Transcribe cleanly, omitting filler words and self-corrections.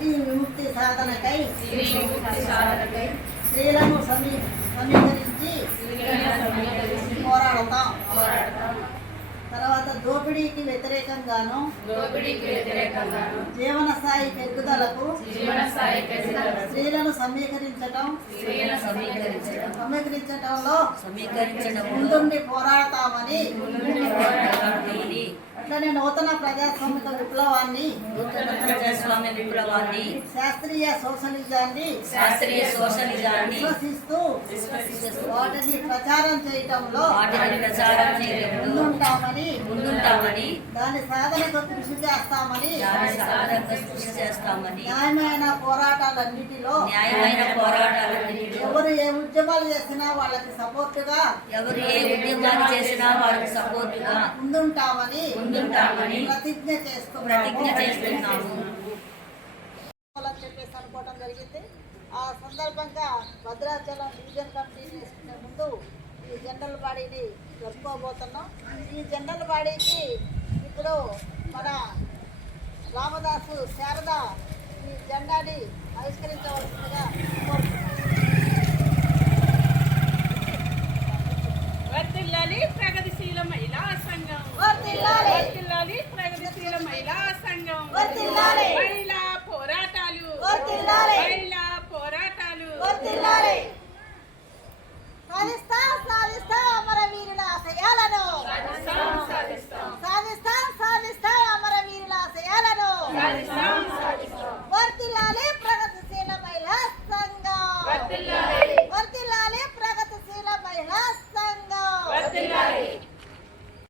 స్త్రీ విముక్తి సాధనకై స్త్రీలను సమీకరించి పోరాడతాం. తర్వాత దోపిడీకి వ్యతిరేకంగాను జీవన స్థాయి పెరుగుదలకు స్త్రీలను సమీకరించటంలో ముందుండి పోరాడతామని అట్లనే నూతన ప్రజాస్వామిక విప్లవాన్ని శాస్త్రీయ సోషలిజాన్ని విశ్వసిస్తూ వాటిని ప్రచారం చేయటంలో ముందుంటామని దాని సాధనకు కృషి చేస్తామని న్యాయమైన పోరాటాలన్నిటిలో ఎవరు ఏ ఉద్యమాలు చేసినా వాళ్ళకి సపోర్టుగా ముందుంటామని ప్రతిజ్ఞ చేస్తున్నాము చెప్పేసి అనుకోవడం జరిగింది. ఆ సందర్భంగా భద్రాచలం డివిజన్ కమిటీ వేసుకునే ముందు ఈ జనరల్ బాడీని జరుపుకోబోతున్నాం. ఈ జనరల్ బాడీకి ఇప్పుడు మన రామదాసు శారద ఈ జెండాని ఆవిష్కరించవలసిందిగా కోరుతున్నాం.